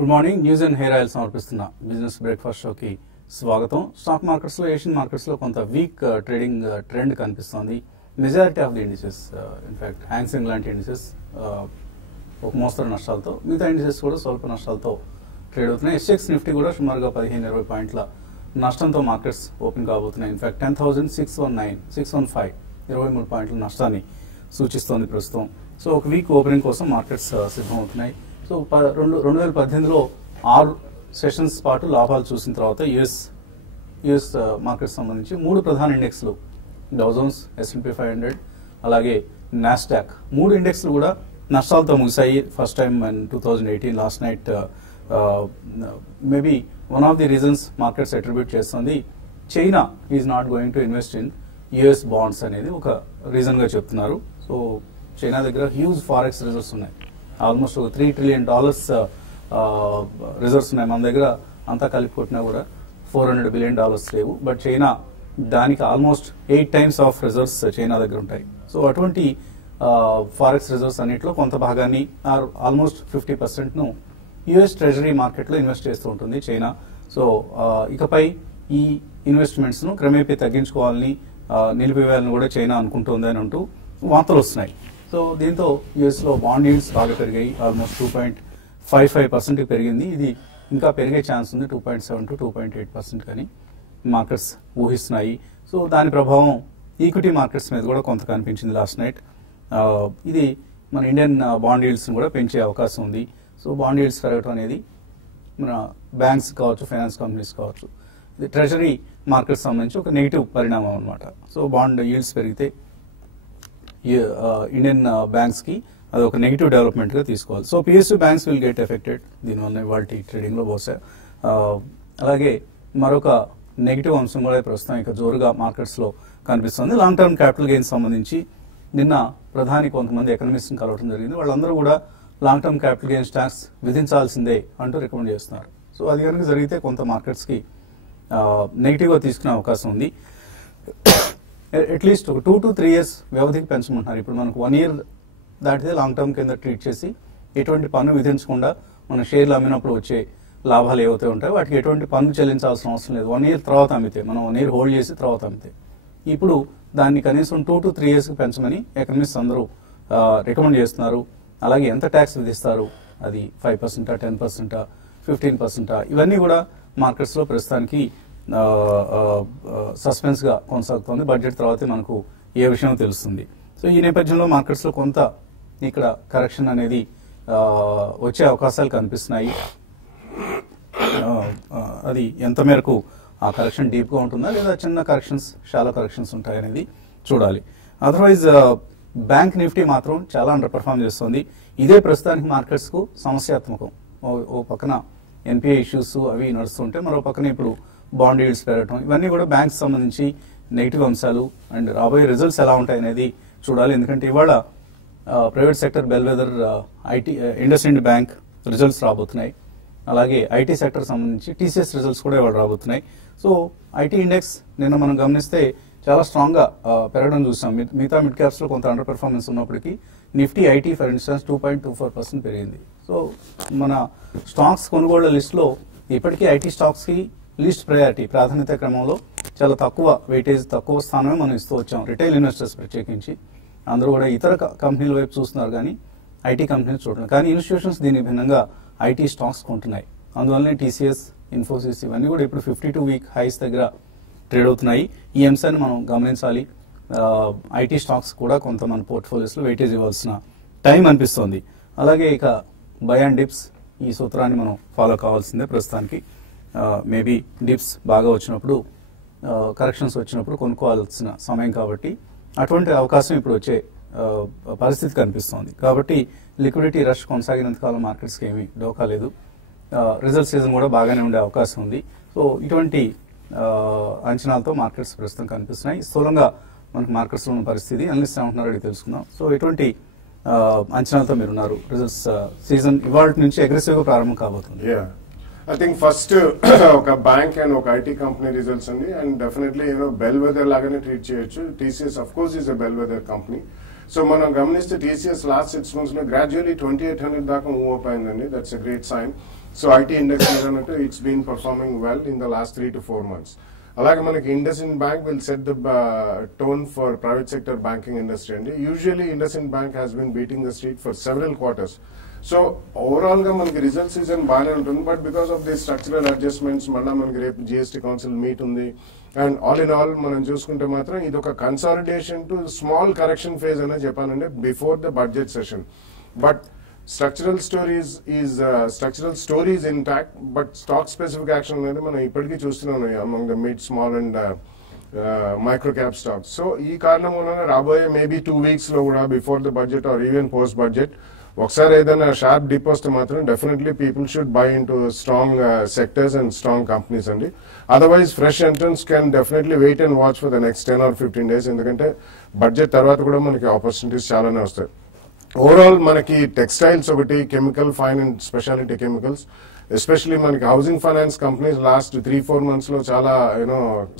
Good morning. News and hair oil సమర్పిస్తున్న business breakfast షోకి స్వాగతం. స్టాక్ మార్కెట్స్ లో ఏషియన్ మార్కెట్స్ లో కొంత వీక్ ట్రేడింగ్ ట్రెండ్ కనిపిస్తోంది. Majority of the indices in fact Hang Seng లాంటి ఇండిసెస్ ఒక మోస్తరు నష్టాలతో, మిగతా ఇండిసెస్ కూడా స్వల్ప నష్టాలతో ట్రేడ్ అవుతున్నాయి. ఎస్ఎక్స్ నిఫ్టీ కూడా సుమారుగా 15-20 పాయింట్ల నష్టంతో మార్కెట్స్ ఓపెన్ కాబోతున్నాయి. ఇన్ఫాక్ట్ 10,615 23 పాయింట్ల నష్టాన్ని సూచిస్తోంది ప్రస్తుతం. సో ఒక వీక్ ఓపెనింగ్ కోసం మార్కెట్స్ సిద్ధమవుతున్నాయి. సో 2018లో 6 సెషన్స్ పాటు లాభాలు చూసిన తర్వాత యుఎస్ మార్కెట్ సంబంధించి 3 ప్రధాన ఇండెక్స్లు డౌ జోన్స్, S&P 500 అలాగే నాస్డాక్ 3 ఇండెక్స్లు కూడా నష్టాలతో ముగిశాయి. First time in 2018 last night. Maybe one of the reasons markets attribute చేస్తుంది China is not going to invest in US bonds అనేది ఒక రీజన్ గా చెప్తున్నారు. సో చైనా దగ్గర హ్యూజ్ ఫారెక్స్ రిజర్వ్స్ ఉన్నాయి. ఆల్మోస్ట్ $3 trillion రిజర్వ్స్ ఉన్నాయి. మన దగ్గర అంతా కలిపి కొట్టినా కూడా $400 billion లేవు. బట్ చైనా దానికి almost 8 times of reserves China దగ్గర ఉంటాయి. సో అటువంటి ఫారెక్స్ రిజర్వ్స్ అన్నింటిలో కొంత భాగాన్ని ఆల్మోస్ట్ 50% ను యుఎస్ ట్రెజరీ మార్కెట్లో ఇన్వెస్ట్ చేస్తూ ఉంటుంది చైనా. సో ఇకపై ఈ ఇన్వెస్ట్మెంట్స్ ను క్రమేపీ తగ్గించుకోవాలని, నిలిపివేయాలని కూడా చైనా అనుకుంటుంది అని అంటూ వార్తలు వస్తున్నాయి. సో దీంతో యుఎస్ లో బాండ్ ఈల్డ్స్ బాగా పెరిగాయి. ఆల్మోస్ట్ 2.55% పెరిగింది. ఇది ఇంకా పెరిగే ఛాన్స్ ఉంది 2.7 to 2.8% కానీ మార్కెట్స్ ఊహిస్తున్నాయి. సో దాని ప్రభావం ఈక్విటీ మార్కెట్స్ మీద కూడా కొంత కనిపించింది లాస్ట్ నైట్. ఇది మన ఇండియన్ బాండ్ ఈల్డ్స్ కూడా పెంచే అవకాశం ఉంది. సో బాండ్ ఈల్డ్స్ పెరగడం అనేది మన బ్యాంక్స్ కావచ్చు, ఫైనాన్స్ కంపెనీస్ కావచ్చు, ఇది ట్రెజరీ మార్కెట్స్ సంబంధించి ఒక నెగిటివ్ పరిణామం అనమాట. సో బాండ్ ఈల్డ్స్ పెరిగితే ఇండియన్ బ్యాంక్స్ కి అది ఒక నెగిటివ్ డెవలప్మెంట్ గా తీసుకోవాలి. So PSU banks will get affected దీనివల్ల ఇవాళ ట్రేడింగ్ లో బహుశా. అలాగే మరొక నెగిటివ్ అంశం కూడా ప్రస్తుతం ఇక జోరుగా మార్కెట్స్ లో కనిపిస్తుంది. లాంగ్ టర్మ్ క్యాపిటల్ గెయిన్స్ సంబంధించి నిన్న ప్రధాని కొంతమంది ఎకనమిస్ట్ కలవడం జరిగింది. వాళ్ళందరూ కూడా long term capital gains tax విధించాల్సిందే అంటూ రికమెండ్ చేస్తున్నారు. సో అది కనుక జరిగితే కొంత మార్కెట్స్ కి నెగిటివ్ గా తీసుకునే అవకాశం ఉంది. అట్లీస్ట్ ఒక 2 to 3 years వ్యవధికి పెంచమంటున్నారు. ఇప్పుడు మనకు 1 year దాటితే లాంగ్ టర్మ్ కింద ట్రీట్ చేసి ఎటువంటి పన్ను విధించకుండా మన షేర్లు అమ్మినప్పుడు వచ్చే లాభాలు ఏవైతే ఉంటాయో వాటికి ఎటువంటి పన్ను చెల్లించాల్సిన అవసరం లేదు. 1 year తర్వాత అమ్మితే, మనం 1 year హోల్డ్ చేసి తర్వాత అమ్మితే. ఇప్పుడు దాన్ని కనీసం 2 to 3 years కి పెంచమని ఎకనమిస్ట్ అందరూ రికమెండ్ చేస్తున్నారు. అలాగే ఎంత ట్యాక్స్ విధిస్తారు, అది 5%, 10%, 15%, ఇవన్నీ కూడా మార్కెట్స్ లో ప్రస్తుతానికి సస్పెన్స్ గా కొనసాగుతోంది. బడ్జెట్ తర్వాతే మనకు ఏ విషయం తెలుస్తుంది. సో ఈ నేపథ్యంలో మార్కెట్స్ లో కొంత ఇక్కడ కరెక్షన్ అనేది వచ్చే అవకాశాలు కనిపిస్తున్నాయి. అది ఎంత మేరకు ఆ కరెక్షన్ డీప్ గా ఉంటుందా లేదా చిన్న కరెక్షన్స్, షాలో కరెక్షన్స్ ఉంటాయనేది చూడాలి. అదర్వైజ్ బ్యాంక్ నిఫ్టీ మాత్రం చాలా అండర్ పర్ఫార్మ్ చేస్తుంది. ఇదే ప్రస్తుతానికి మార్కెట్స్ కు సమస్యాత్మకం. ఓ పక్కన ఎన్పిఏ ఇష్యూస్ అవి నడుస్తుంటే, మరో పక్కన ఇప్పుడు బాండ్ ఈల్డ్స్ పెరగటం, ఇవన్నీ కూడా బ్యాంక్స్ సంబంధించి నెగిటివ్ అంశాలు. అండ్ రాబోయే రిజల్ట్స్ ఎలా ఉంటాయనేది చూడాలి. ఎందుకంటే ఇవాళ private sector bellwether IT IndusInd bank results రాబోతున్నాయి. అలాగే ఐటీ సెక్టర్ సంబంధించి టీసీఎస్ రిజల్ట్స్ కూడా ఇవాళ రాబోతున్నాయి. సో ఐటీ ఇండెక్స్ నిన్న మనం గమనిస్తే చాలా స్ట్రాంగ్ గా పెరగడం చూసాం. మిగతా మిడ్ క్యాప్స్ లో కొంత అండర్ పెర్ఫార్మెన్స్ ఉన్నప్పటికీ నిఫ్టీ ఐటీ ఫర్ ఇన్స్టెన్స్ 2.24% పెరిగింది. సో మన స్టాక్స్ కొనుగోళ్ల లిస్ట్ లో ఇప్పటికీ ఐటీ స్టాక్స్ కి లీస్ట్ ప్రయారిటీ, ప్రాధాన్యత క్రమంలో చాలా తక్కువ వెయిటేజ్, తక్కువ స్థానమే మనం ఇస్తూ వచ్చాం. రిటైల్ ఇన్వెస్టర్స్ ప్రత్యేకించి అందరూ కూడా ఇతర కంపెనీల వైపు చూస్తున్నారు కానీ ఐటీ కంపెనీలు చూడడం. కానీ ఇన్స్టిట్యూషన్స్ దీనికి భిన్నంగా ఐటీ స్టాక్స్ కొంటున్నాయి. అందువల్లనే టీసీఎస్, ఇన్ఫోసిస్ ఇవన్నీ కూడా ఇప్పుడు 52-week హైస్ దగ్గర ట్రేడ్ అవుతున్నాయి. ఈ అంశాన్ని మనం గమనించాలి. ఐటీ స్టాక్స్ కూడా కొంత మన పోర్ట్ఫోలియోస్ లో వెయిటేజ్ ఇవ్వాల్సిన టైం అనిపిస్తోంది. అలాగే ఇక బై అండ్ డిప్స్, ఈ సూత్రాన్ని మనం ఫాలో కావాల్సిందే ప్రస్తుతానికి. మేబీ డిప్స్ బాగా వచ్చినప్పుడు, కరెక్షన్స్ వచ్చినప్పుడు కొనుక్కోవాల్సిన సమయం కాబట్టి అటువంటి అవకాశం ఇప్పుడు వచ్చే పరిస్థితి కనిపిస్తోంది. కాబట్టి లిక్విడిటీ రష్ కొనసాగినంత కాలం మార్కెట్స్కి ఏమీ డోకా లేదు. రిజల్ట్ సీజన్ కూడా బాగానే ఉండే అవకాశం ఉంది. సో ఇటువంటి అంచనాలతో మార్కెట్స్ ప్రస్తుతం కనిపిస్తున్నాయి. స్థూలంగా మనకు మార్కెట్స్ లో ఉన్న పరిస్థితి అనలిస్ట్ ఏమంటున్నారో అడిగి తెలుసుకుందాం. సో ఎటువంటి అంచనాలతో మీరున్నారు? రిజల్ట్స్ సీజన్ ఇవాళ నుంచి అగ్రెసివ్ గా ప్రారంభం కాబోతుంది. I think first ఒక బ్యాంక్ అండ్ ఒక ఐటీ కంపెనీ రిజల్ట్స్ ఉంది. అండ్ డెఫినెట్లీ బెల్వెదర్ లాగానే ట్రీట్ చేయొచ్చు. TCS of course is a bellwether company. So మనం గమనిస్తే టీసీఎస్ లాస్ట్ 6 months లో గ్రాడ్యువల్లీ 2800 దాకా మూవ్ అప్ అయిందండి. That's a great sign. So IT index ఏదంటే it's been performing well in the last 3 to 4 months. అలాగే మనకి IndusInd bank will set the tone for private sector banking industry అండి. Usually IndusInd bank has been beating the street for several quarters. So overall గా మనకి result season బాగానే ఉంటుంది, but because of the structural adjustments మళ్ళీ మనకి రేపు GST council meet ఉంది. And all in all మనం చూసుకుంటే మాత్రం ఇది ఒక consolidation to small correction phase అనే చెప్పానంటే before the budget session. But structural story is intact, but stock specific action అనేది మనం ఇప్పటికీ చూస్తున్నాం among the mid, small and micro cap stocks. So ఈ కారణం వలన రాబోయే మేబీ 2 weeks లో కూడా before the budget or even post budget ఒకసారి ఏదైనా షార్ప్ డిప్ వస్తే మాత్రం definitely people should buy in to strong sectors and strong companies అండి. Otherwise fresh entrance can definitely wait and watch for the next 10 or 15 days, ఎందుకంటే budget తర్వాత కూడా మనకి opportunities చాలానే వస్తాయి. ఓవరాల్ మనకి టెక్స్టైల్స్ ఒకటి, chemical, fine and speciality chemicals, especially మనకి housing finance companies last 3-4 months లో చాలా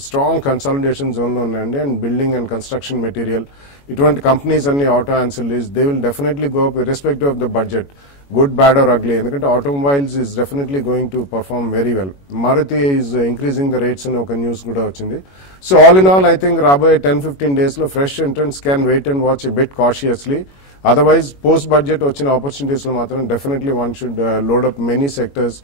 స్ట్రాంగ్ కన్సాలిడేషన్ జోన్ లో ఉన్నాయండి. And building and construction material ఇటువంటి కంపెనీస్ అన్ని, auto ancillaries, they will definitely go up irrespective of the budget, good, bad or ugly. ఎందుకంటే automobiles is definitely going to perform very well. Maruti is increasing the rates అని ఒక news కూడా వచ్చింది. So all in all I think రాబోయే 10-15 days లో fresh entrance can wait and watch a bit cautiously. Otherwise, post-budget వచ్చిన opportunities లో మాత్రం definitely one should load up many sectors.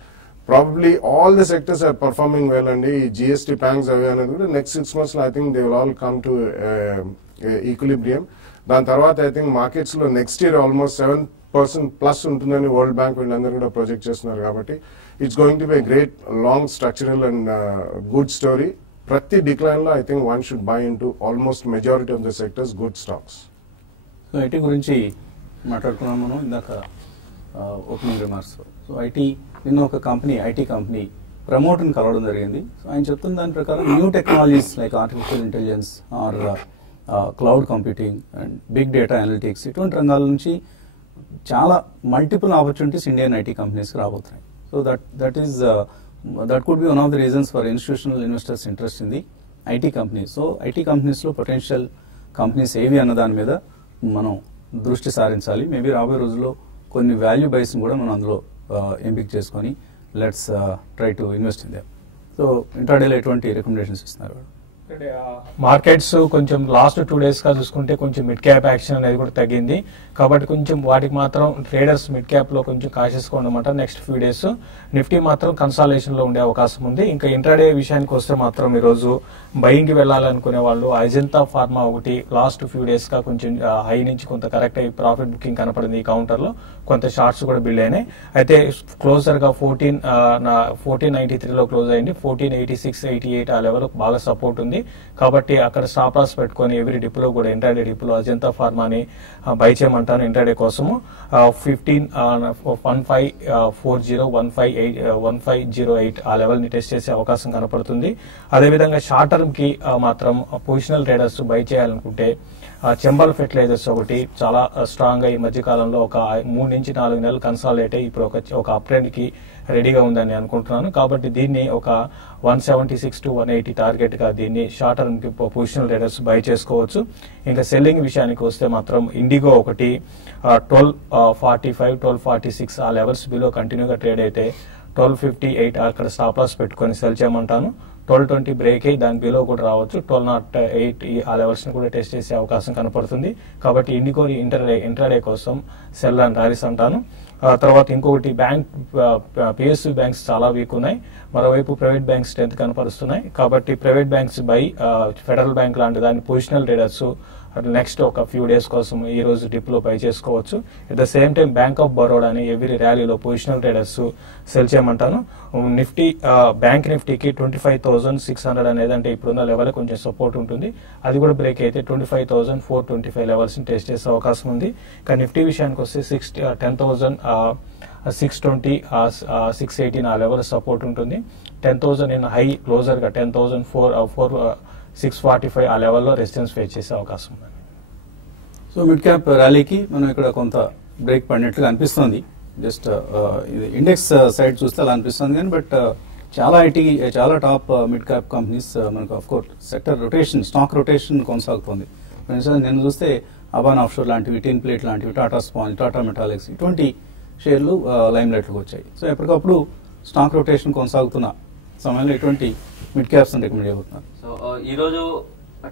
Probably all the sectors are performing well అండి. GST pangs అవి అనేది కూడా next 6 months లో I think they will all come to equilibrium. దాని తర్వాత I think markets లో next year almost 7% plus ఉంటుందని world bank వీళ్ళందరూ కూడా ప్రొజెక్ట్ చేస్తున్నారు. కాబట్టి it's going to be a great long structural and good story. ప్రతి డిక్లైన్ లో I think one should buy into almost majority of the sectors good stocks. So IT గురించి మాట్లాడుకున్నాం మనం ఇందాక ఓపెనింగ్ రిమార్క్స్. సో ఐటీ నిన్న ఒక company, IT company ప్రమోటర్ని కలవడం జరిగింది. సో ఆయన చెప్తున్న దాని ప్రకారం new technologies like artificial intelligence or cloud computing and big data analytics ఇటువంటి రంగాల నుంచి చాలా మల్టిపుల్ ఆపర్చునిటీస్ ఇండియన్ ఐటీ కంపెనీస్కి రాబోతున్నాయి. So that could be one of the reasons for institutional investors interest in the IT companies. So IT కంపెనీస్లో potential companies ఏవి అన్న దాని మీద మనం దృష్టి సారించాలి. మేబీ రాబోయే రోజుల్లో కొన్ని వాల్యూ బైస్ కూడా మనం అందులో ఎంపిక చేసుకొని let's try to invest in them. So ఇంట్రాడేలో ఎటువంటి రికమెండేషన్స్ ఇస్తున్నారు? మార్కెట్స్ కొంచెం లాస్ట్ 2 days గా చూసుకుంటే కొంచెం మిడ్ క్యాప్ యాక్షన్ అనేది కూడా తగ్గింది. కాబట్టి కొంచెం వాటికి మాత్రం ట్రేడర్స్ మిడ్ క్యాప్ లో కొంచెం కాషియస్ గా ఉండమంట. నెక్స్ట్ ఫ్యూ డేస్ నిఫ్టీ మాత్రం కన్సాలేషన్ లో ఉండే అవకాశం ఉంది. ఇంకా ఇంట్రాడే విషయానికి వస్తే మాత్రం ఈ రోజు బయింగ్ కి వెళ్ళాలనుకునే వాళ్ళు అజంతా ఫార్మా ఒకటి లాస్ట్ ఫ్యూ డేస్ గా కొంచెం హై నుంచి కొంత కరెక్ట్ అయ్యి ప్రాఫిట్ బుకింగ్ కనపడింది. ఈ కౌంటర్ లో కొంత షార్ట్స్ కూడా బిల్డ్ అయినాయి. అయితే క్లోజర్ గా 1493 లో క్లోజ్ అయింది. 1486-88 ఆ లెవెల్ బాగా సపోర్ట్ ఉంది. కాబట్టి అక్కడ స్టాప్ లాస్ పెట్టుకుని ఎవ్రీ డిప్లో కూడా ఇంట్రాడే డిప్లో అజంతా ఫార్మాని బై చేయమంటాను ఇంట్రాడే కోసము. 1540-1508 ఆ లెవెల్ ని టెస్ట్ చేసే అవకాశం కనపడుతుంది. అదేవిధంగా షార్ట్ టర్మ్ కి మాత్రం పొజిషనల్ ట్రేడర్స్ బై చేయాలనుకుంటే చెంబల్ ఫెర్టిలైజర్స్ ఒకటి చాలా స్ట్రాంగ్ గా ఈ మధ్య కాలంలో ఒక 3 నుంచి 4 నెలలు కన్సాలిడేట్ అయ్యి ఇప్పుడు ఒక అప్ ట్రెండ్ కి రెడీగా ఉందని అనుకుంటున్నాను. కాబట్టి దీన్ని ఒక 176 to 180 టార్గెట్ గా దీన్ని షార్ట్ టర్మ్ కి పొజిషనల్ ట్రేడర్స్ బై చేసుకోవచ్చు. ఇంకా సెల్లింగ్ విషయానికి వస్తే మాత్రం ఇండిగో ఒకటి 1245-1246 ఆ లెవెల్స్ బిలో కంటిన్యూగా ట్రేడ్ అయితే 1258 అక్కడ స్టాప్ లాస్ పెట్టుకొని సెల్ చేయమంటాను. 1220 బ్రేక్ అయ్యి దాని బిలో కూడా రావచ్చు. 1208 ఆ లెవెల్స్ ని కూడా టెస్ట్ చేసే అవకాశం కనపడుతుంది. కాబట్టి ఇండిగో ఇంట్రాడే కోసం సెల్ అండ్ ర్యాలీస్ అంటాను. తర్వాత ఇంకొకటి పిఎస్యూ బ్యాంక్స్ చాలా వీక్ ఉన్నాయి. మరోవైపు ప్రైవేట్ బ్యాంక్స్ స్ట్రెంత్ కనపరుస్తున్నాయి. కాబట్టి private banks buy Federal Bank లాంటి దాని పొజిషనల్ ట్రేడర్స్ నెక్స్ట్ ఒక ఫ్యూ డేస్ కోసం ఈ రోజు డిప్ లో పై చేసుకోవచ్చు. At the same time bank of బరోడాని ఎవ్రీ ర్యాలీలో పొజిషనల్ ట్రేడర్స్ సెల్ చేయమంటాను. నిఫ్టీ బ్యాంక్ నిఫ్టీకి 25,600 అనేది అంటే ఇప్పుడున్న లెవెల్ కొంచెం సపోర్ట్ ఉంటుంది. అది కూడా బ్రేక్ అయితే 25,425 లెవెల్స్ ని టెస్ట్ చేసే అవకాశం ఉంది. కానీ నిఫ్టీ విషయానికి వస్తే 10,620-618 ఆ లెవెల్ సపోర్ట్ ఉంటుంది. 10,000 ఇన్ హై క్లోజర్ గా 10,645 ఆ లెవెల్లో రెసిస్టెన్స్ ఫేస్ చేసే అవకాశం ఉంది. సో మిడ్ క్యాప్ ర్యాలీకి మనం ఇక్కడ కొంత బ్రేక్ పడినట్లుగా అనిపిస్తుంది. జస్ట్ ఇండెక్స్ సైడ్ చూస్తే అలా అనిపిస్తుంది కానీ బట్ చాలా టాప్ మిడ్ క్యాప్ కంపెనీస్ మనకు of course sector rotation, stock rotation కొనసాగుతుంది. నేను చూస్తే అబాన్ ఆఫ్షోర్ లాంటివి, టిన్ ప్లేట్ లాంటివి, టాటా స్పాంజ్, టాటా మెటాలిక్స్ ఇటువంటి షేర్లు లైమ్ లైట్లోకి వచ్చాయి. సో ఎప్పటికప్పుడు స్టాక్ రొటేషన్ కొనసాగుతున్న సమయంలో ఎటువంటి మిడ్ క్యాప్స్ రికమెండ్ చేయబోతున్నారు? సో ఈ రోజు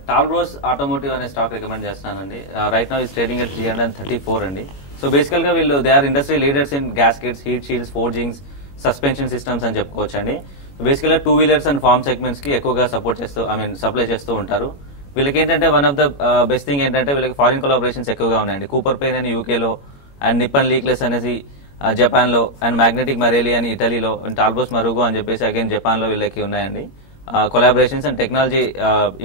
టాల్ రోస్ ఆటోమోటివ్ అనే స్టాక్ రికమెండ్ చేస్తున్నానండి. Right now is trading at 334 అండి. సో బేసికల్ గా వీళ్ళు they are industry leaders in gaskets, heat shields, forgings, suspension systems అని చెప్పుకోవచ్చు అండి. బేసికల్ గా 2 వీలర్స్ అండ్ ఫార్మ్ సెగ్మెంట్స్ కి ఎక్కువగా సపోర్ట్ చేస్తూ సప్లై చేస్తూ ఉంటారు. వీళ్ళకి ఏంటంటే one of the best thing ఏంటంటే వీళ్ళకి ఫారిన్ కొలాబరేషన్స్ ఎక్కువగా ఉన్నాయండి. కూపర్ పెయిన్ అని యూకేలో, అండ్ నిప్పన్ లీక్లెస్ అనేసి జపాన్ లో, అండ్ మ్యాగ్నెటిక్ మరేలి అని ఇటలీలో, అండ్ టాల్బోస్ మరుగో అని చెప్పేసి అగైన్ జపాన్ లో వీళ్ళకి ఉన్నాయండి కొలాబరేషన్స్. అండ్ టెక్నాలజీ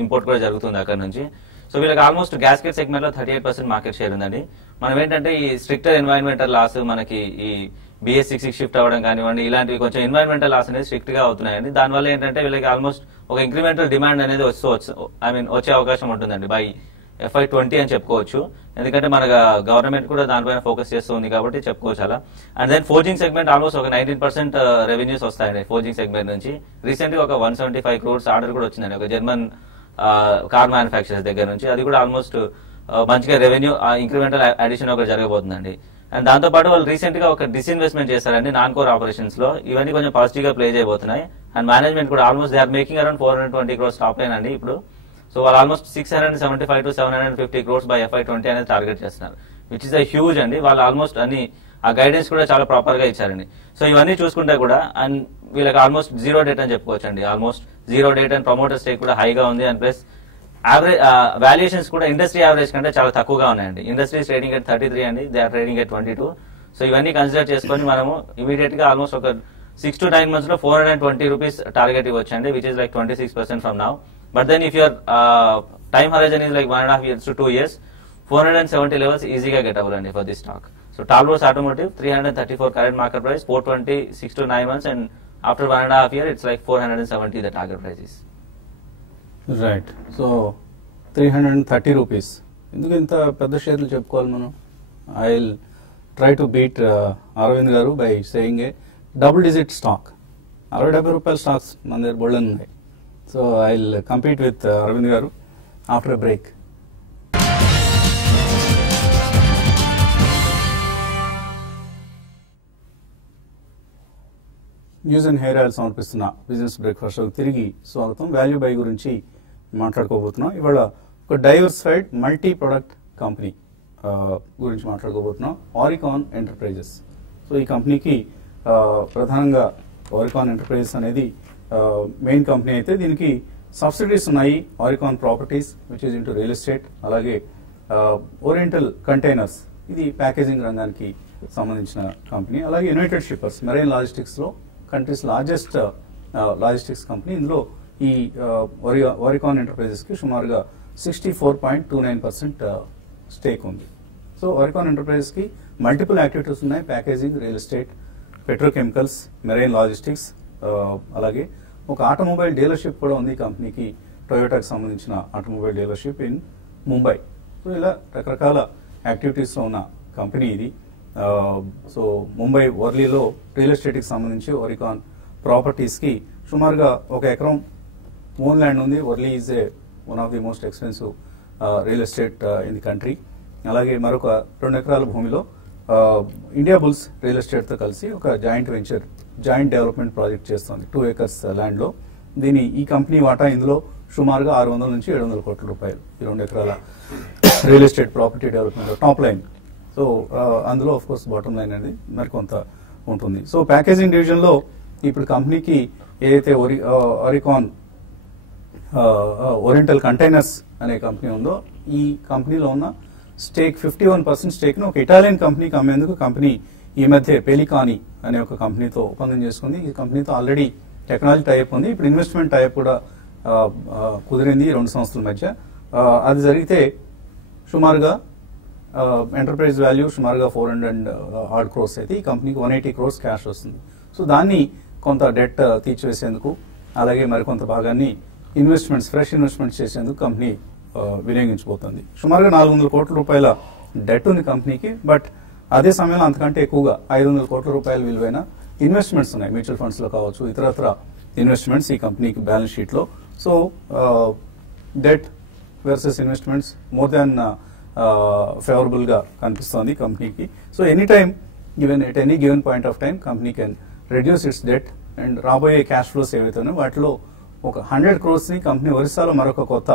ఇంపోర్ట్ కూడా జరుగుతుంది అక్కడ నుంచి. సో వీళ్ళకి ఆల్మోస్ట్ గ్యాస్కెట్ సెగ్మెంట్ లో 38% మార్కెట్ షేర్ ఉందండి. మనం ఏంటంటే ఈ స్ట్రిక్టర్ ఎన్వైరన్మెంటల్ లాస్, మనకి ఈ BS6 షిఫ్ట్ అవ్వడం కానివ్వండి, ఇలాంటివి కొంచెం ఎన్వైరన్మెంటల్ లాస్ అనేది స్ట్రిక్ట్ గా అవుతున్నాయండి. దానివల్ల ఏంటంటే వీళ్ళకి ఆల్మోస్ట్ ఒక ఇంక్రిమెంటల్ డిమాండ్ అనేది వచ్చే అవకాశం ఉంటుందండి బై FY20 అని చెప్పుకోవచ్చు. ఎందుకంటే మన గవర్నమెంట్ కూడా దానిపైన ఫోకస్ చేస్తుంది కాబట్టి చెప్పుకోవచ్చు అలా. And then forging segment almost ఒక 19% రెవెన్యూస్ వస్తాయండి ఫోర్జింగ్ సెగ్మెంట్ నుంచి. రీసెంట్ గా ఒక 175 crores ఆర్డర్ కూడా వచ్చిందండి ఒక జర్మన్ కార్ మ్యానుఫ్యాక్చరర్స్ దగ్గర నుంచి. అది కూడా ఆల్మోస్ట్ మంచిగా రెవెన్యూ ఇంక్రిమెంటల్ అడిషన్ ఒకటి జరగబోతుందండి. అండ్ దాంతో పాటు వాళ్ళు రీసెంట్ గా ఒక డిస్ఇన్వెస్ట్మెంట్ చేశారండి నాన్ కోర్ ఆపరేషన్స్ లో. ఇవన్నీ కొంచెం పాజిటివ్ గా ప్లే చేయబోతున్నాయి. అండ్ మేనేజ్మెంట్ కూడా almost they are making around 420 crores top line అండి ఇప్పుడు. సో వాళ్ళు almost 675 to 750 crores by FY20 అనేది టార్గెట్ చేస్తున్నారు, విచ్ ఇస్ అ హ్యూజ్ అండి. వాళ్ళు ఆల్మోస్ట్ అన్ని ఆ గైడెన్స్ కూడా చాలా ప్రాపర్ గా ఇచ్చారండి. సో ఇవన్నీ చూసుకుంటే కూడా అండ్ వీళ్ళకి ఆల్మోస్ట్ జీరో డేట్ అని చెప్పుకోవచ్చు అండి. Almost zero debt and promoter stake కూడా హైగా ఉంది. అండ్ ప్లస్ యావరేజ్ వాల్యుయేషన్స్ కూడా ఇండస్ట్రీ యావరేజ్ కంటే చాలా తక్కువగా ఉన్నాయండి. ఇండస్ట్రీ ట్రేడింగ్ ఎట్ 33 అండి, they are trading at 22. So ఇవన్నీ కన్సిడర్ చేసుకొని మనము ఇమీడియట్ గా ఆల్మోస్ట్ ఒక 6 to 9 months లో 420 rupees టార్గెట్ ఇవ్వచ్చు అండి, which is like 26% from now. But then if your time horizon is like 1.5 years to 2 years, 470 levels easily gettable and for this stock. So Talbot's Automotive 334 current market price, 420 6 to 9 months, and after 1.5 years it's like 470 the target price is. Right. So 330 rupees. ఎందుకు ఇంత పెద్ద షేర్లు చెప్పుకోవాలి మనం? I will try to beat Arvind garu by saying a double digit stock. 60-70 రూపాయల stocks మన దగ్గర బోల్డన్ ఉన్నాయి. So I'll compete with Arvind Garu after a break. News and hair oil సమర్పిస్తున్న బిజినెస్ బ్రేక్ఫాస్ట్ తిరిగి స్వాగతం. వాల్యూ బై గురించి మాట్లాడుకోబోతున్నాం. ఇవాళ ఒక డైవర్సిఫైడ్ మల్టీ ప్రొడక్ట్ కంపెనీ గురించి మాట్లాడుకోబోతున్నాం, ఆరికాన్ ఎంటర్ప్రైజెస్. సో ఈ కంపెనీకి ప్రధానంగా ఆరికాన్ ఎంటర్ప్రైజెస్ అనేది మెయిన్ కంపెనీ అయితే దీనికి సబ్సిడీస్ ఉన్నాయి. Oricon Properties which is into real estate, అలాగే ఓరియంటల్ కంటైనర్స్ ఇది ప్యాకేజింగ్ రంగానికి సంబంధించిన కంపెనీ, అలాగే యునైటెడ్ షిప్పర్స్ మెరైన్ లాజిస్టిక్స్ లో కంట్రీస్ లార్జెస్ట్ లాజిస్టిక్స్ కంపెనీ. ఇందులో ఈ ఆరికాన్ ఎంటర్ప్రైజెస్ కి సుమారుగా 64.29% స్టేక్ ఉంది. సో ఆరికాన్ ఎంటర్ప్రైజెస్ కి మల్టిపుల్ యాక్టివిటీస్ ఉన్నాయి, packaging, real estate, petrochemicals, marine logistics, అలాగే ఒక ఆటోమొబైల్ డీలర్షిప్ కూడా ఉంది కంపెనీకి, టొయోటాకి సంబంధించిన automobile dealership in Mumbai. So ఇలా రకరకాల యాక్టివిటీస్లో ఉన్న కంపెనీ ఇది. సో ముంబై వర్లీలో రియల్ ఎస్టేట్కి సంబంధించి ఆరికాన్ ప్రాపర్టీస్కి సుమారుగా 1 ఎకరం ఓన్ ల్యాండ్ ఉంది. Worli is a one of the most expensive real estate in the country. అలాగే మరొక 2 ఎకరాల భూమిలో ఇండియా బుల్స్ రియల్ ఎస్టేట్తో కలిసి ఒక జాయింట్ డెవలప్మెంట్ ప్రాజెక్ట్ చేస్తుంది 2 acres ల్యాండ్లో. ఈ కంపెనీ వాటా ఇందులో సుమారుగా 600 నుంచి 700 కోట్ల రూపాయలు. ఈ 2 ఎకరాల real estate property development top line. So అందులో ఆఫ్ కోర్స్ బాటమ్ లైన్ అనేది మరికొంత ఉంటుంది. సో ప్యాకేజింగ్ డివిజన్లో ఇప్పుడు కంపెనీకి ఏదైతే ఆరికాన్ ఓరియంటల్ కంటైనర్స్ అనే కంపెనీ ఉందో ఈ కంపెనీలో ఉన్న స్టేక్ 51% స్టేక్ను ఒక ఇటాలియన్ కంపెనీకి అమ్మేందుకు కంపెనీ ఈ మధ్య పెలికాని అనే ఒక కంపెనీతో ఒప్పందం చేసుకుంది. ఈ కంపెనీతో ఆల్రెడీ టెక్నాలజీ టైప్ ఉంది, ఇప్పుడు ఇన్వెస్ట్మెంట్ టైప్ కూడా కుదిరింది ఈ 2 సంస్థల మధ్య. అది జరిగితే సుమారుగా ఎంటర్ప్రైజ్ వాల్యూ సుమారుగా 400 crores అయితే ఈ కంపెనీకి 180 crores క్యాష్ వస్తుంది. సో దాన్ని కొంత డెట్ తీర్చివేసేందుకు, అలాగే మరికొంత భాగాన్ని ఫ్రెష్ ఇన్వెస్ట్మెంట్స్ చేసేందుకు కంపెనీ వినియోగించబోతుంది. సుమారుగా 400 కోట్ల రూపాయల డెట్ ఉంది కంపెనీకి. బట్ అదే సమయంలో అంతకంటే ఎక్కువగా 500 కోట్ల రూపాయల విలువైన ఇన్వెస్ట్మెంట్స్ ఉన్నాయి, మ్యూచువల్ ఫండ్స్ లో కావచ్చు, ఇతరత్ర ఇన్వెస్ట్మెంట్స్ ఈ కంపెనీకి బ్యాలెన్స్ షీట్ లో. So det versus investments more than favourable గా కనిపిస్తోంది కంపెనీకి. So any time even at any given point of time company can reduce it's debt and రాబోయే క్యాష్ ఫ్లోస్ ఏవైతున్నాయో వాటిలో ఒక 100 crores ని కంపెనీ ఒరిస్సాలో మరొక కొత్త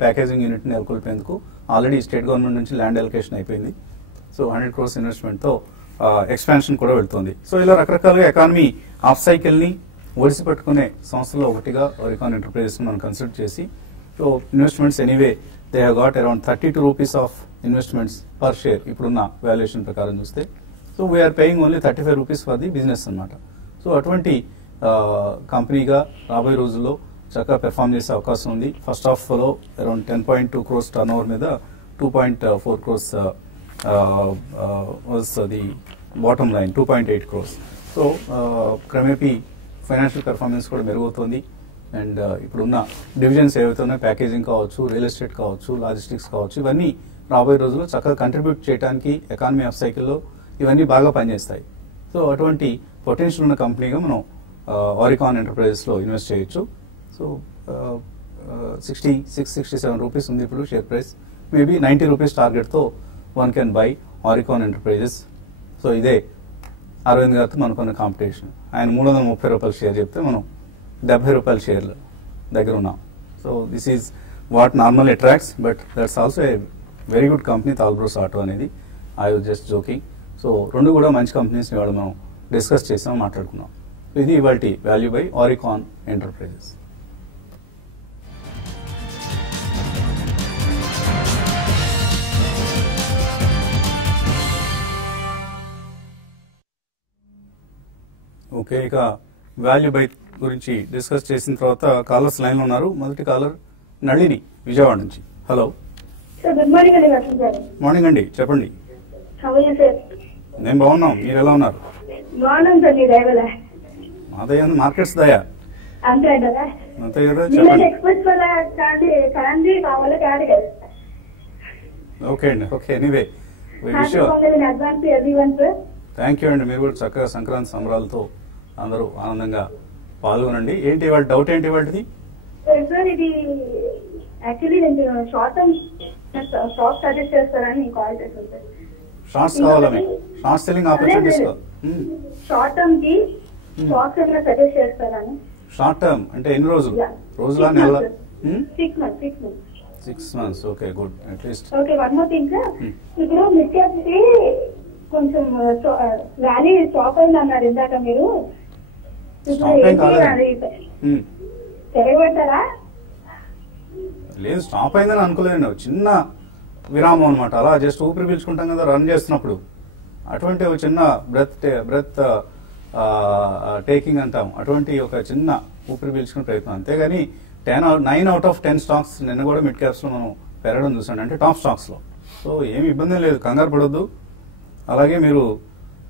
ప్యాకేజింగ్ యూనిట్ని నెలకొల్పేందుకు ఆల్రెడీ స్టేట్ గవర్నమెంట్ నుంచి ల్యాండ్ అలొకేషన్ అయిపోయింది. సో 100 crores ఇన్వెస్ట్మెంట్తో ఎక్స్పాన్షన్ కూడా వెళ్తుంది. సో ఇలా రకరకాలుగా ఎకానమీ ఆఫ్ సైకిల్ని ఒడిసి పట్టుకునే సంస్థల్లో ఒకటిగా ఆరికాన్ ఎంటర్ప్రైజెస్ మనం కన్సిడర్ చేసి so investments anyway they have got around 32 rupees of investments per share ఇప్పుడున్న వాల్యుయేషన్ ప్రకారం చూస్తే. So we are paying only 35 rupees for the business అనమాట. సో అటువంటి కంపెనీగా రాబోయే రోజుల్లో చక్కగా పెర్ఫామ్ చేసే అవకాశం ఉంది. ఫస్ట్ హాఫ్లో అరౌండ్ 10.2 crores టర్న్ ఓవర్ మీద 2.4 crores was the bottom line 2.8 crores. So క్రమేపీ ఫైనాన్షియల్ పెర్ఫార్మెన్స్ కూడా మెరుగవుతుంది. అండ్ ఇప్పుడున్న డివిజన్స్ ఏవైతే ఉన్నాయో ప్యాకేజింగ్ కావచ్చు, రియల్ ఎస్టేట్ కావచ్చు, లాజిస్టిక్స్ కావచ్చు, ఇవన్నీ రాబోయే రోజుల్లో చక్కగా కంట్రిబ్యూట్ చేయడానికి ఎకానమీ ఆఫ్ సైకిల్లో ఇవన్నీ బాగా పనిచేస్తాయి. సో అటువంటి పొటెన్షియల్ ఉన్న కంపెనీగా మనం ఆరికాన్ ఎంటర్ప్రైజెస్లో ఇన్వెస్ట్ చేయొచ్చు. సో 66-67 rupees ఉంది ఇప్పుడు షేర్ ప్రైస్. మేబీ 90 rupees టార్గెట్తో one can buy Oricon Enterprises. So ఇదే అరవింద్ గారితో మనకున్న కాంపిటీషన్. ఆయన 330 రూపాయల షేర్ చెప్తే మనం 70 రూపాయల షేర్లు దగ్గర ఉన్నాం. So this is what normal attracts, but that's also a very good company Talbros auto అనేది. I was just joking. So రెండు కూడా మంచి కంపెనీస్ ఇవాళ మనం డిస్కస్ చేసాం, మాట్లాడుకున్నాం. ఇది ఇవాల్టి value by Oricon enterprises. Okay, ఇక వాల్యూ బై గురించి డిస్కస్ చేసిన తర్వాత కాలర్స్ లైన్ లో ఉన్నారు. మొదటి కాలర్ నళిని విజయవాడ నుంచి. హలో, గుడ్ మార్నింగ్ అండి. వసంత్ గారు మార్నింగ్ అండి, చెప్పండి. నేను బాగున్నాం, మీరు ఎలా ఉన్నారు? బాగున్నాం సార్. మీ దయవల్ల మా దయ మార్కెట్స్ దయా అంతే కదా. అంతే కదా, చెప్పండి. ఎక్స్పెక్ట్ వల్ల కాంతి కావాలి కాదు కదా. ఓకే అండి, okay. Anyway advance everyone sir. Thank you అండి. మీరు కూడా చక్కగా సంక్రాంతి సంబరాలతో అందరూ ఆనందంగా పాల్గొనండి. ఏంటి ఇవాళ డౌట్, ఏంటి ఇవాళది? సార్ ఇది యాక్చువల్లీ నేను షార్ట్ టర్మ్ స్టాక్ సజెస్ట్ చేస్తారని కాల్ చేస్తాను సార్. షార్ట్స్ కావాలా మీకు? Short selling opportunities short term కి స్టాక్స్ ఏమైనా సజెస్ట్ చేస్తారని. షార్ట్ టర్మ్ అంటే ఎన్ని రోజులు? రోజులా, నెల? 6 months. 6 months. Okay, good. At least okay, one more thing sir. ఇప్పుడు మిడ్ క్యాప్ కి కొంచెం వ్యాలీ స్టాప్ అయింది అన్నారు ఇందాక మీరు. తెరగబెట్టారా? లేదు, స్టాప్ అయిందని అనుకోలేండి. చిన్న విరామం అనమాట. అలా జస్ట్ ఊపిరి పీల్చుకుంటాం కదా రన్ చేస్తున్నప్పుడు, అటువంటి ఒక చిన్న బ్రెత్ టేకింగ్ అంటాం, అటువంటి ఒక చిన్న ఊపిరి పీల్చుకునే ప్రయత్నం. అంతేగాని 9 out of 10 స్టాక్స్ నిన్న కూడా మిడ్ క్యాప్స్ లో మనం పెరగడం చూసాం, అంటే టాప్ స్టాక్స్ లో. సో ఏమి ఇబ్బంది లేదు, కంగారు పడొద్దు. అలాగే మీరు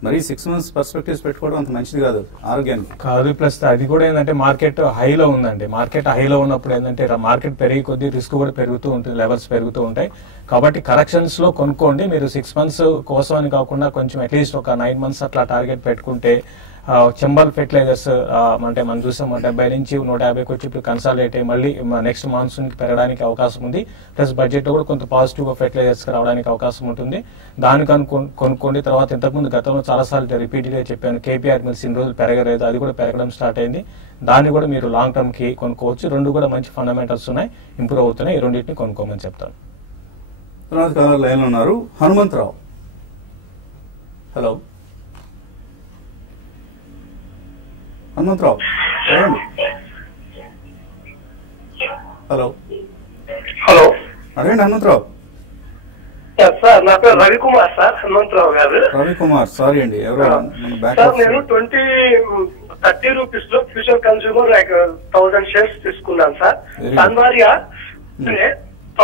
మరి 6 months పర్స్పెక్టివ్స్ పెట్టుకోవడం అంత మంచిది కాదు ఆరోగ్యానికి. కాదు, ప్లస్ అది కూడా ఏంటంటే మార్కెట్ హైలో ఉందండి. మార్కెట్ హైలో ఉన్నప్పుడు ఏంటంటే మార్కెట్ పెరిగి కొద్దీ రిస్క్ కూడా పెరుగుతూ ఉంటుంది, లెవెల్స్ పెరుగుతూ ఉంటాయి. కాబట్టి కరెక్షన్స్ లో కొనుక్కోండి. మీరు 6 months కోసం అని కాకుండా కొంచెం అట్లీస్ట్ ఒక 9 months అట్లా టార్గెట్ పెట్టుకుంటే చంబల్ ఫెర్టిలైజర్స్ అంటే మనం చూసాం 70 నుంచి 150కి వచ్చి ఇప్పుడు కన్సాలిడేట్ అయ్యి మళ్ళీ నెక్స్ట్ మాన్సూన్ కి పెరగడానికి అవకాశం ఉంది. ప్లస్ బడ్జెట్ కూడా కొంత పాజిటివ్ గా ఫెర్టిలైజర్స్ రావడానికి అవకాశం ఉంటుంది. దానికి కొనుక్కోండి. తర్వాత ఇంతకుముందు గతంలో చాలాసార్లు రిపీటెడ్ గా చెప్పాను, కేపీఆర్ మిల్స్ ఇన్ని రోజులు పెరగలేదు, అది కూడా పెరగడం స్టార్ట్ అయింది. దాన్ని కూడా మీరు లాంగ్ టర్మ్ కి కొనుక్కోవచ్చు. రెండు కూడా మంచి ఫండమెంటల్స్ ఉన్నాయి, ఇంప్రూవ్ అవుతున్నాయి. ఈ రెండింటిని కొనుక్కోమని చెప్తాను. తర్వాత కాలర్ లైన్ ఉన్నారు, Hanumantharao. Hello Hanumantharao, hello hello, అడగండి హనుమంతరావు. సార్ నా పేరు రవికుమార్ సార్. హనుమంతరావు గారు. రవికుమార్, సారీ అండి. ఎవరు? సార్ నేను 30 rupees లో ఫ్యూచర్ కన్స్యూమర్ లైక్ 1000 shares తీసుకున్నాను సార్. సన్వారియా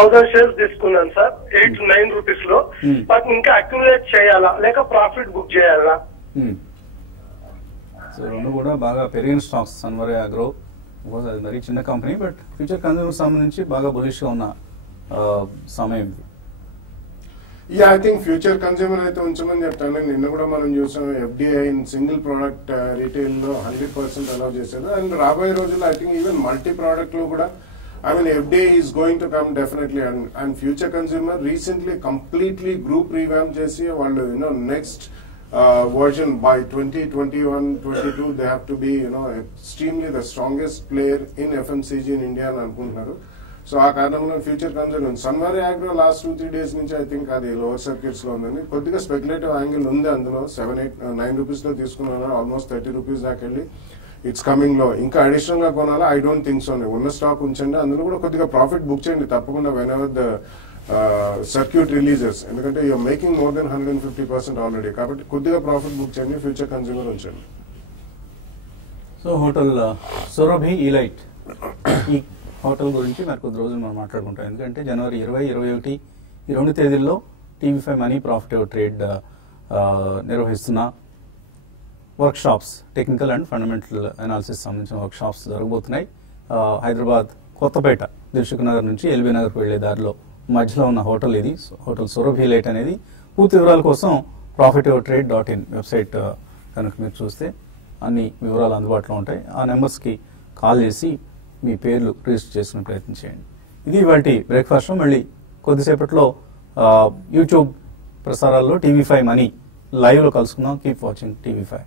1000 shares తీసుకున్నాను సార్ 8-9 rupees లో. బట్ ఇంకా అక్యుములేట్ చేయాలా లేక ప్రాఫిట్ బుక్ చేయాలా? సో రెండు కూడా బాగా పెరిగిన స్టాక్స్. సన్వారియా అగ్రో అది మరీ చిన్న కంపెనీ, బట్ ఫ్యూచర్ కన్స్యూమర్ సంబంధించి బాగా బులిష్ గా ఉన్న సమయం ఇది. ఐ థింక్ ఫ్యూచర్ కన్స్యూమర్ అయితే ఉంచమని చెప్తాను. నిన్న కూడా మనం చూసాం ఎఫ్డిఐ సింగిల్ ప్రోడక్ట్ రీటైల్ లో 100% అలౌ చేశారు. అండ్ రాబోయే రోజుల్లో I think even multi product లో కూడా FDI is going to come definitely, and future consumer recently completely group revamp చేసి వాళ్ళు next version by 2021-22 they have to be extremely the strongest player in FMCG in India అని అనుకుంటున్నారు. So ఆ కారణంలో future concern ఉంది. సన్వారీ agro last 2-3 days నుంచి I think అది lower circuits లో ఉందండి. కొద్దిగా స్పెక్యులేటివ్ యాంగిల్ ఉంది అందులో. 7-8-9 రూపీస్ లో తీసుకున్నారు, ఆల్మోస్ట్ 30 రూపీస్ దాకా వెళ్ళి ఇట్స్ కమింగ్ లో. ఇంకా అడిషనల్ గా కొనాలా? I don't think so. ఉన్న స్టాక్ ఉంచండి, అందులో కూడా కొద్దిగా ప్రాఫిట్ బుక్ చేయండి తప్పకుండా whenever the circuit releases. ఎందుకంటే you're making more than 150% already, కాబట్టి కొద్దిగా ప్రాఫిట్ బుక్ చేయండి, ఫ్యూచర్ కన్స్యూమర్ ఉంచండి. సో హోటల్ సురభి ఈలైట్, ఈ హోటల్ గురించి మరి కొద్ది రోజులు మనం మాట్లాడుకుంటాం. ఎందుకంటే జనవరి 20, 21 ఈ 2 తేదీల్లో TV5 మనీ ప్రాఫిట్ ట్రేడ్ నిర్వహిస్తున్న work shops, technical and fundamental analysis సంబంధించిన వర్క్ షాప్స్ జరగబోతున్నాయి. హైదరాబాద్ కొత్తపేట దిల్సుఖ్ నగర్ నుంచి ఎల్బీ నగర్కి వెళ్లే దారిలో మధ్యలో ఉన్న హోటల్ ఇది, హోటల్ సురభి లైట్ అనేది. పూర్తి వివరాల కోసం profityourtrade.in వెబ్సైట్ కనుక మీరు చూస్తే అన్ని వివరాలు అందుబాటులో ఉంటాయి. ఆ నెంబర్స్కి కాల్ చేసి మీ పేర్లు రిజిస్టర్ చేసుకునే ప్రయత్నం చేయండి. ఇది ఇవాల్టి బ్రేక్ఫాస్ట్. మళ్ళీ కొద్దిసేపట్లో యూట్యూబ్ ప్రసారాల్లో TV5 మనీ లైవ్లో కలుసుకుందాం. Keep watching TV5.